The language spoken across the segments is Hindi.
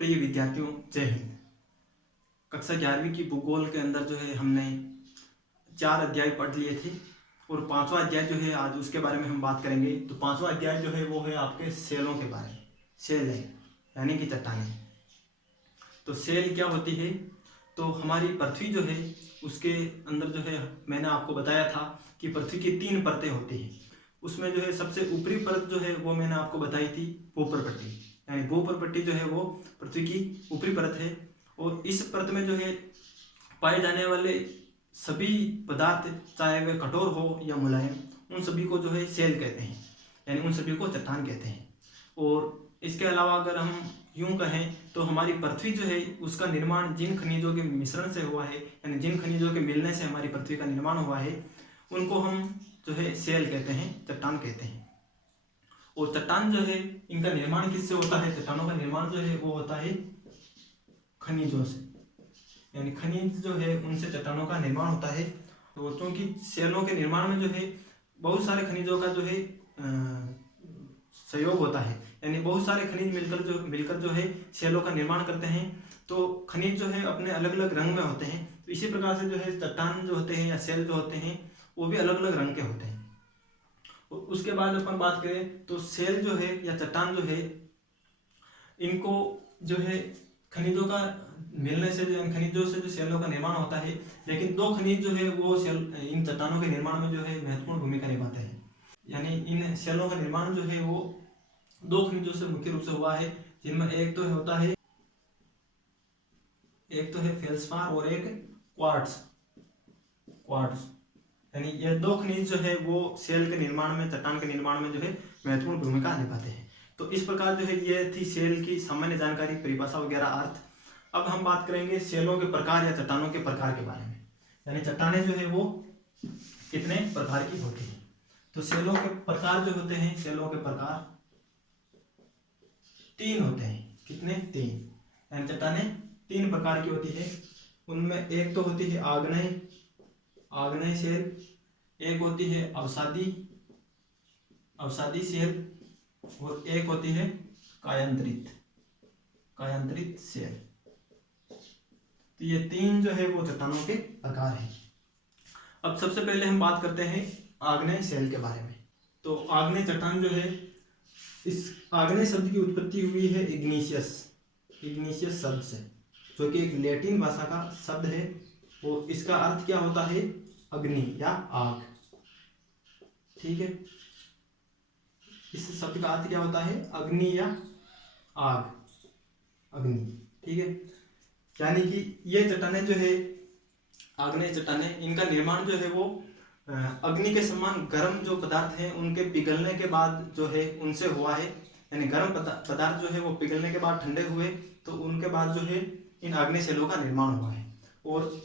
प्रिय विद्यार्थियों, जय हिंद। कक्षा 11वीं की भूगोल के अंदर जो है हमने 4 अध्याय पढ़ लिए थे और 5वां अध्याय जो है आज उसके बारे में हम बात करेंगे। तो 5वां अध्याय जो है वो है आपके सेलों के बारे में। सेल है यानी कि चट्टानें। तो सेल क्या होती है? तो हमारी पृथ्वी जो है उसके अंदर जो है मैंने आपको बताया था कि पृथ्वी की 3 परतें होती हैं। उसमें जो है सबसे ऊपरी परत जो है वो मैंने आपको बताई थी भूपर्पट्टी, यानी भूपर्पट्टी जो है वो पृथ्वी की ऊपरी परत है। और इस परत में जो है पाए जाने वाले सभी पदार्थ, चाहे वे कठोर हो या मुलायम, उन सभी को जो है सेल कहते हैं, यानी उन सभी को चट्टान कहते हैं। और इसके अलावा अगर हम यूं कहें तो हमारी पृथ्वी जो है उसका निर्माण जिन खनिजों के मिश्रण से हुआ है, यानी जिन खनिजों के मिलने से हमारी पृथ्वी का निर्माण हुआ है, उनको हम जो है सेल कहते हैं, चट्टान कहते हैं। और चट्टान जो है इनका निर्माण किससे होता है? चट्टानों का निर्माण जो है वो होता है खनिजों से, यानी खनिज जो है उनसे चट्टानों का निर्माण होता है। तो क्योंकि सेलों के निर्माण में जो है बहुत सारे खनिजों का जो है सहयोग होता है, यानी बहुत सारे खनिज मिलकर जो है सेलों का निर्माण करते हैं। तो खनिज जो है अपने अलग अलग रंग में होते हैं। तो इसी प्रकार से जो है चट्टान जो होते हैं या सेल जो होते हैं वो भी अलग अलग रंग के होते हैं। और उसके बाद अपन बात करें तो सेल जो है या चट्टान जो है इनको जो है खनिजों का मिलने से जो खनिजों से जो सेलों का निर्माण होता है, लेकिन 2 खनिज जो है वो सेल इन चट्टानों के निर्माण में जो है महत्वपूर्ण भूमिका निभाते हैं। यानी इन सेलों का निर्माण जो है वो 2 खनिजों से मुख्य रूप से हुआ है, जिनमें एक तो है फेल्सपार और एक क्वार्ट्ज। यानी ये 2 खनिज जो है वो सेल के निर्माण में, चट्टान के निर्माण में जो है महत्वपूर्ण भूमिका निभाते हैं। तो इस प्रकार जो है ये थी सेल की सामान्य जानकारी, परिभाषा वगैरह, अर्थ। अब हम बात करेंगे सेलों के प्रकार या चट्टानों के प्रकार के बारे में, यानी चट्टानें जो है वो कितने प्रकार की होती है। तो सेलों के प्रकार जो होते हैं, सेलों के प्रकार 3 होते हैं। कितने? 3। यानी चट्टानें 3 प्रकार की होती है। उनमें एक तो होती है आग्नेय सेल, एक होती है अवसादी सेल, और एक होती है कायांतरित सेल। तो ये 3 जो है वो चट्टानों के प्रकार हैं। अब सबसे पहले हम बात करते हैं आग्नेय सेल के बारे में। तो आग्नेय चट्टान जो है, इस आग्नेय शब्द की उत्पत्ति हुई है इग्निशियस शब्द से, जो कि एक लैटिन भाषा का शब्द है। और इसका अर्थ क्या होता है? अग्नि या आग। ठीक है, इस शब्द का अर्थ क्या होता है? अग्नि या आग, अग्नि। ठीक है, यानी कि ये चट्टानें जो है आग्नेय चट्टानें, इनका निर्माण जो है वो अग्नि के समान गर्म जो पदार्थ हैं उनके पिघलने के बाद जो है उनसे हुआ है। यानी गर्म पदार्थ जो है वो पिघलने के बाद ठंडे हुए, तो उनके बाद जो है इन आग्नेय सेलों का निर्माण हुआ है। और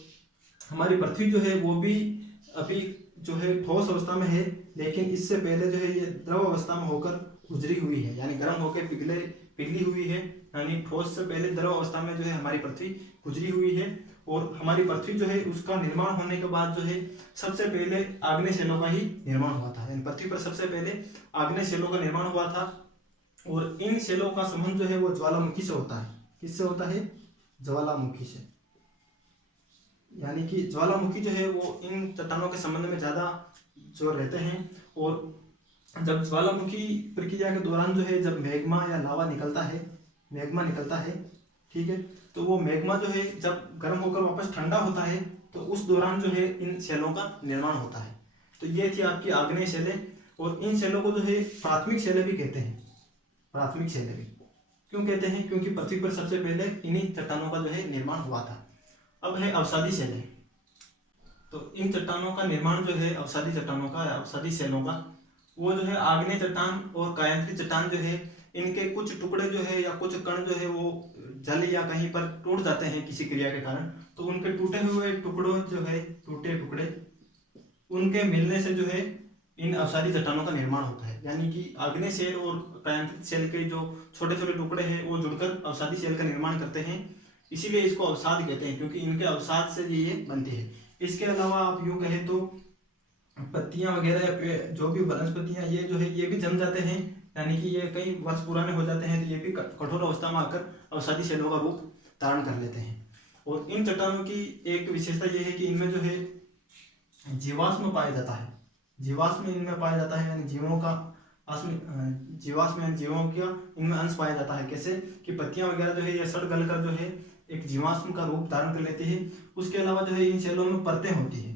हमारी पृथ्वी जो है वो भी अभी जो है ठोस अवस्था में है, लेकिन इससे पहले जो है ये द्रव अवस्था में होकर गुजरी हुई है, यानी गर्म होकर पिघली हुई है। यानी ठोस से पहले द्रव अवस्था में जो है हमारी पृथ्वी गुजरी हुई है। और हमारी पृथ्वी जो है उसका निर्माण होने के बाद जो है सबसे पहले आग्नेय सेलों का ही निर्माण हुआ था। यानी पृथ्वी पर सबसे पहले आग्नेय सेलों का निर्माण हुआ था। और इन सेलों का संबंध जो है वो ज्वालामुखी से होता है। किससे होता है? ज्वालामुखी से। यानी कि ज्वालामुखी जो है वो इन चट्टानों के संबंध में ज़्यादा जो रहते हैं। और जब ज्वालामुखी प्रक्रिया के दौरान जो है जब मैग्मा या लावा निकलता है, ठीक है, तो वो मैग्मा जो है जब गर्म होकर वापस ठंडा होता है, तो उस दौरान जो है इन सेलों का निर्माण होता है। तो ये थी आपकी आग्नेय सेलें। और इन सेलों को जो है प्राथमिक सेलें भी कहते हैं। प्राथमिक सेलें भी क्यों कहते हैं? क्योंकि पृथ्वी पर सबसे पहले इन्हीं चट्टानों का जो है निर्माण हुआ था। अब है अवसादी सेलें। तो इन चट्टानों का निर्माण जो है अवसादी चट्टानों का, अवसादी सेलों का, वो जो है आग्नेय चट्टान और कायांतरित चट्टान जो है इनके कुछ टुकड़े जो है या कुछ कण जो है वो जल या कहीं पर टूट जाते हैं किसी क्रिया के कारण। तो उनके टूटे हुए टुकड़े उनके मिलने से जो है इन अवसादी चट्टानों का निर्माण होता है। यानी कि आग्नेय सेल और कायांतरित सेल के जो छोटे छोटे टुकड़े हैं वो जुड़कर अवसादी सेल का निर्माण करते हैं। इसीलिए इसको अवसाद कहते हैं, क्योंकि इनके अवसाद से ये बनती है। इसके अलावा आप यूं कहें तो पत्तियां वगैरह जो भी वनस्पतियां ये जो है ये भी जम जाते हैं यानी कि ये कई वर्ष पुराने हो जाते हैं तो ये भी कठोर अवस्था में आकर अवसादी शैलों का रूप धारण कर लेते हैं। और इन चट्टानों की एक विशेषता ये है कि इनमें जो है जीवाश्म पाया जाता है। जीवाश्म इनमें पाया जाता है, यानी जीवों का जीवाश्म यानी जीवों का इनमें अंश पाया जाता है। कैसे कि पत्तियां वगैरह जो है ये सड़ गल कर जो है एक जीवाश्म का रूप धारण कर लेती है। उसके अलावा जो है इन सेलों में परतें होती है,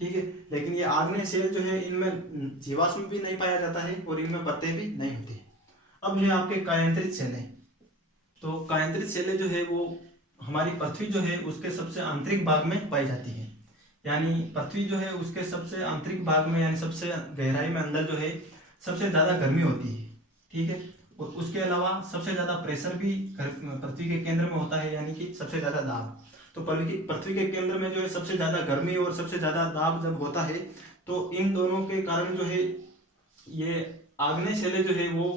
ठीक है। लेकिन ये आग्नेय सेल जो है इनमें जीवाश्म भी नहीं पाया जाता है और इनमें परतें भी नहीं होती है। अब है आपके कायांतरित सेलें। तो कायांतरित सेलें जो है वो हमारी पृथ्वी जो है उसके सबसे आंतरिक भाग में पाई जाती है। यानी पृथ्वी जो है उसके सबसे आंतरिक भाग में यानी सबसे गहराई में अंदर जो है सबसे ज़्यादा गर्मी होती है, ठीक है। और उसके अलावा सबसे ज़्यादा प्रेशर भी पृथ्वी के केंद्र में होता है, यानी कि सबसे ज़्यादा दाब। तो पृथ्वी के केंद्र में जो है सबसे ज़्यादा गर्मी और सबसे ज़्यादा दाब जब होता है तो इन दोनों के कारण जो है ये आग्नेय सेलें जो है वो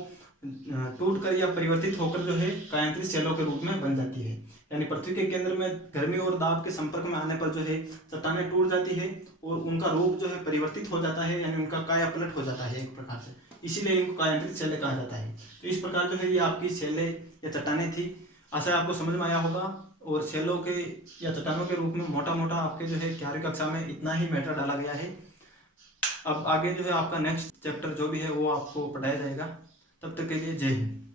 टूट कर या परिवर्तित होकर जो है कायांतरित सेलों के रूप में बन जाती है। यानी पृथ्वी के केंद्र में गर्मी और दाब के संपर्क में आने पर जो है चट्टानें टूट जाती है और उनका रूप जो है परिवर्तित हो जाता है, यानी उनका काया पलट हो जाता है एक प्रकार से, इसीलिए इनको कायांतरित सेलें कहा जाता है। तो इस प्रकार जो है ये आपकी सेलें या चट्टानें थी। आशा आपको समझ में आया होगा। और सेलों के या चट्टानों के रूप में मोटा मोटा आपके जो है 11वीं कक्षा में इतना ही मैटर डाला गया है। अब आगे जो है आपका नेक्स्ट चैप्टर जो भी है वो आपको पढ़ाया जाएगा। तब तक के लिए जय हिंद।